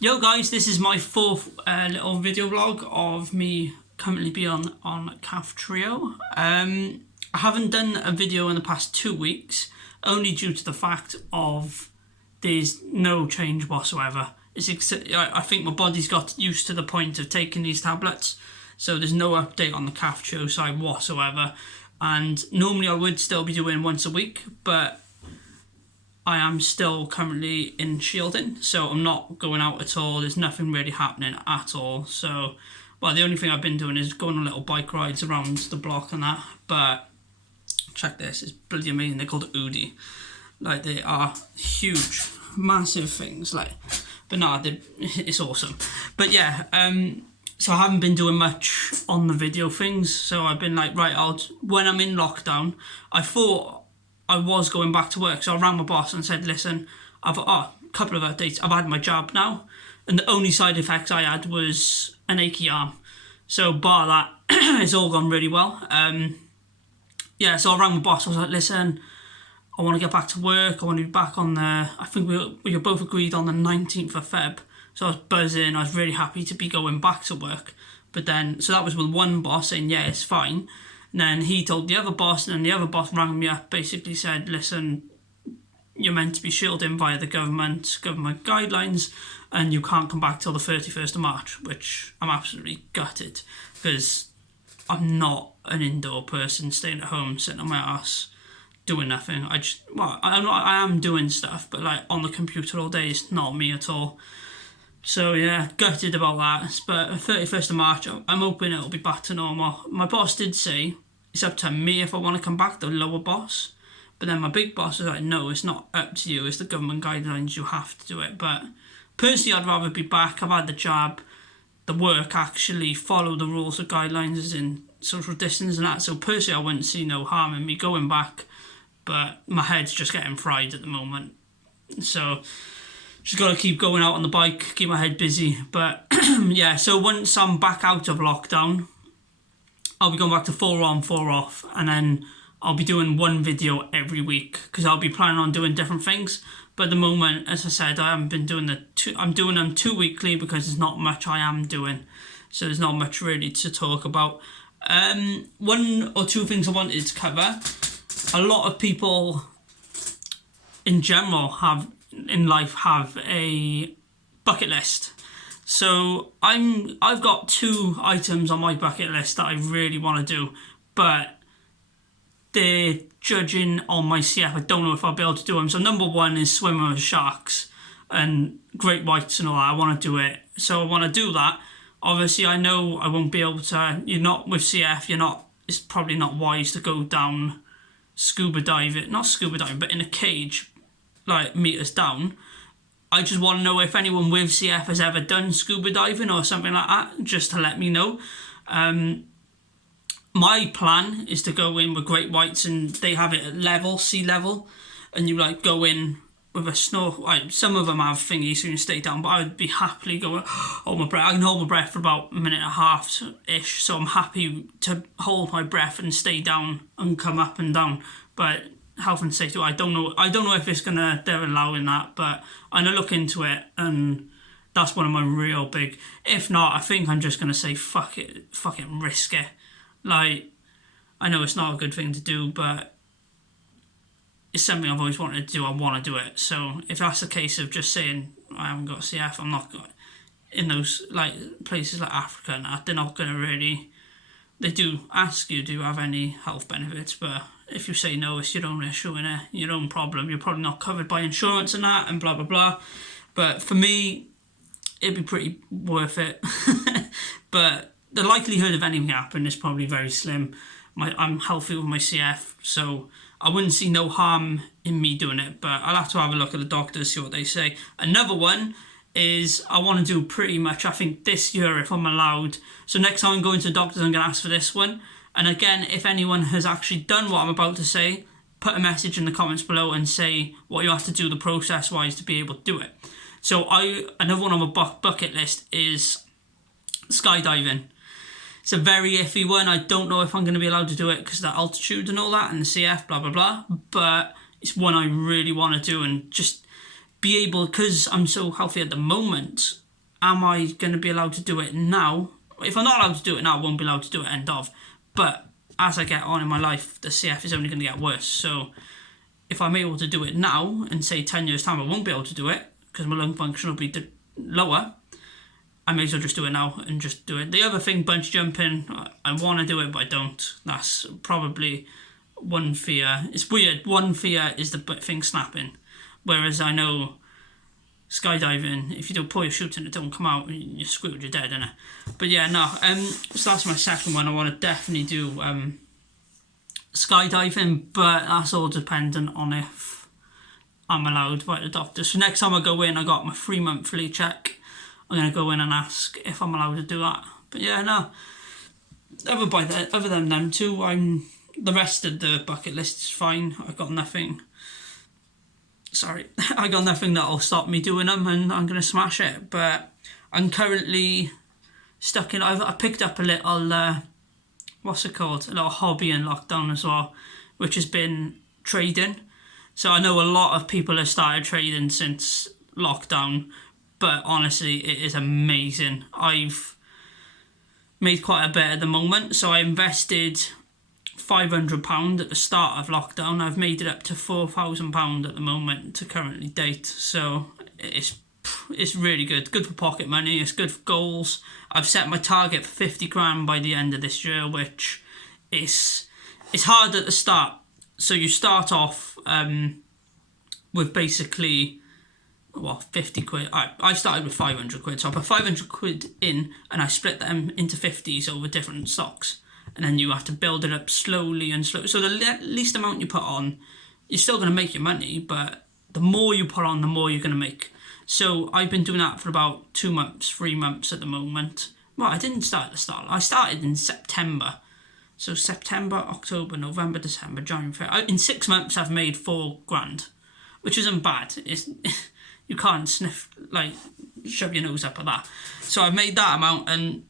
Yo guys, this is my fourth little video vlog of me currently being on Kaftrio. I haven't done a video in the past 2 weeks, only due to the fact of there's no change whatsoever. I think my body's got used to the point of taking these tablets, so there's no update on the Kaftrio side whatsoever. And normally I would still be doing once a week, but I am still currently in shielding, so I'm not going out at all. There's nothing really happening at all. So, well, the only thing I've been doing is going on little bike rides around the block and that. But check this, it's bloody amazing. They're called Udi. Like, they are huge, massive things. Like, but nah, it's awesome. But yeah, so I haven't been doing much on the video things. So I've been like, right, when I'm in lockdown, I thought I was going back to work, so I rang my boss and said, listen, I've a couple of updates. I've had my jab now, and the only side effects I had was an achy arm. So bar that, it's all gone really well. Yeah, so I rang my boss. I was like, listen, I want to get back to work. I want to be back on the, I think we were both agreed on the 19th of Feb. So I was buzzing. I was really happy to be going back to work. But then, so that was with one boss saying, yeah, it's fine. And then he told the other boss, and then the other boss rang me up, basically said, listen, you're meant to be shielding via the government guidelines, and you can't come back till the 31st of March, which I'm absolutely gutted, because I'm not an indoor person staying at home, sitting on my ass, doing nothing. I am doing stuff, but like on the computer all day, it's not me at all. So yeah, gutted about that. But 31st of March, I'm hoping it'll be back to normal. My boss did say it's up to me if I want to come back, the lower boss. But then my big boss was like, no, it's not up to you. It's the government guidelines. You have to do it. But personally, I'd rather be back. I've had the jab. The work actually follow the rules of guidelines as in social distance and that. So personally, I wouldn't see no harm in me going back. But my head's just getting fried at the moment. So just got to keep going out on the bike, keep my head busy. But yeah, so once I'm back out of lockdown, I'll be going back to 4 on, 4 off. And then I'll be doing one video every week because I'll be planning on doing different things. But at the moment, as I said, I haven't been doing I'm doing them 2 weekly because there's not much I am doing. So there's not much really to talk about. 1 or 2 things I wanted to cover. A lot of people in general have a bucket list. So I've got 2 items on my bucket list that I really want to do, but they're judging on my CF. I don't know if I'll be able to do them. So number 1 is swimming with sharks and great whites and all that. I want to do it. So I want to do that. Obviously, I know I won't be able to. You're not with CF. It's probably not wise to go down scuba diving. Not scuba diving, but in a cage, like meters down. I just want to know if anyone with CF has ever done scuba diving or something like that, just to let me know. My plan is to go in with great whites, and they have it at sea level, and you like go in with a snorkel. Some of them have thingies so you can stay down, but I would be happily going, hold my breath. I can hold my breath for about a minute and a half ish, so I'm happy to hold my breath and stay down and come up and down. But health and safety, I don't know if they're allowing that, but I'm gonna look into it, and that's one of my real big. If not, I think I'm just gonna say fuck it, fucking risk it. Like, I know it's not a good thing to do, but it's something I've always wanted to do. I want to do it. So if that's the case of just saying I haven't got CF, I'm not going in those like places like Africa and that. They're not gonna really. They do ask you, do you have any health benefits, but if you say no, it's your own issue, innit? Your own problem. You're probably not covered by insurance and that, and blah, blah, blah. But for me, it'd be pretty worth it. But the likelihood of anything happening is probably very slim. I'm healthy with my CF, so I wouldn't see no harm in me doing it, but I'll have to have a look at the doctors, see what they say. Another one is I want to do pretty much, I think, this year if I'm allowed. So next time I'm going to the doctors, I'm going to ask for this one. And again, if anyone has actually done what I'm about to say, put a message in the comments below and say what you have to do the process-wise to be able to do it. So another one on my bucket list is skydiving. It's a very iffy one. I don't know if I'm going to be allowed to do it because of the altitude and all that and the CF, blah, blah, blah. But it's one I really want to do and just be able, because I'm so healthy at the moment, am I going to be allowed to do it now? If I'm not allowed to do it now, I won't be allowed to do it, end of. But as I get on in my life, the CF is only going to get worse. So if I'm able to do it now, and say 10 years time I won't be able to do it, because my lung function will be lower, I may as well just do it now and just do it. The other thing, bungee jumping, I want to do it, but I don't. That's probably one fear. It's weird. One fear is the thing snapping. Whereas I know skydiving, if you don't pull your chute and it don't come out, you're screwed, you're dead, innit? But yeah, no. So that's my second one. I want to definitely do skydiving, but that's all dependent on if I'm allowed by the doctor. So next time I go in, I got my 3-monthly check. I'm going to go in and ask if I'm allowed to do that. But yeah, no. Other than them two, the rest of the bucket list is fine. I got nothing that'll stop me doing them, and I'm going to smash it. But I'm currently stuck in... I picked up a little... what's it called? A little hobby in lockdown as well, which has been trading. So I know a lot of people have started trading since lockdown, but honestly, it is amazing. I've made quite a bit at the moment. So I invested £500 at the start of lockdown. I've made it up to £4,000 at the moment to currently date. So it's really good. Good for pocket money. It's good for goals. I've set my target for 50 grand by the end of this year, which it's hard at the start. So you start off with basically 50 quid. I started with 500 quid. So I put 500 quid in and I split them into 50s over different stocks. And then you have to build it up slowly and slowly. So the least amount you put on, you're still going to make your money, but the more you put on, the more you're going to make. So I've been doing that for about 2 months, 3 months at the moment. Well, I didn't start at the start. I started in September. So September, October, November, December, January, February. In 6 months, I've made 4 grand, which isn't bad. You can't shove your nose up at that. So I've made that amount and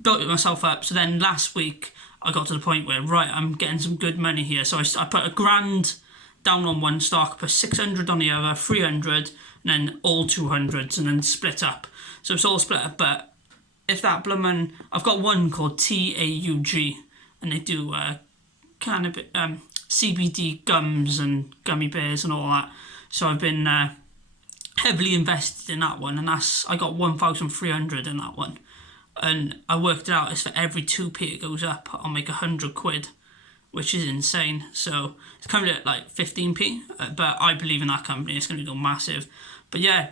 built myself up. So then last week, I got to the point where, right, I'm getting some good money here. So I put £1,000 down on one stock, put 600 on the other, 300, and then all 200s, and then split up. So it's all split up, but if that bloomin'... I've got one called TAUG, and they do CBD gums and gummy bears and all that. So I've been heavily invested in that one, and I got 1,300 in that one. And I worked it out, it's for every 2p it goes up, I'll make 100 quid, which is insane. So it's currently at like 15p, but I believe in that company, it's going to go massive. But yeah,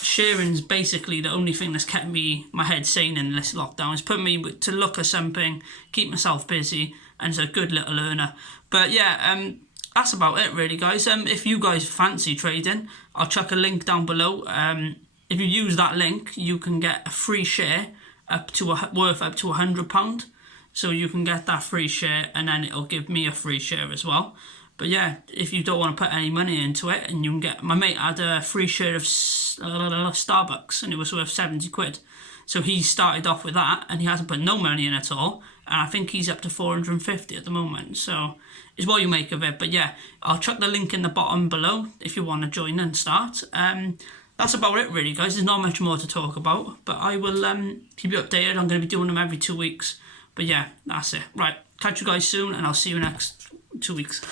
sharing's basically the only thing that's kept my head sane in this lockdown. It's put me to look at something, keep myself busy, and it's a good little earner. But yeah, that's about it really, guys. If you guys fancy trading, I'll chuck a link down below. If you use that link, you can get a free share worth up to £100. So you can get that free share, and then it'll give me a free share as well. But yeah, if you don't want to put any money into it, and you can get... My mate had a free share of Starbucks, and it was worth 70 quid. So he started off with that, and he hasn't put no money in at all. And I think he's up to 450 at the moment. So it's what you make of it. But yeah, I'll chuck the link in the bottom below if you want to join and start. That's about it really, guys. There's not much more to talk about, but I will keep you updated. I'm going to be doing them every 2 weeks. But yeah, that's it. Right, catch you guys soon, and I'll see you next 2 weeks.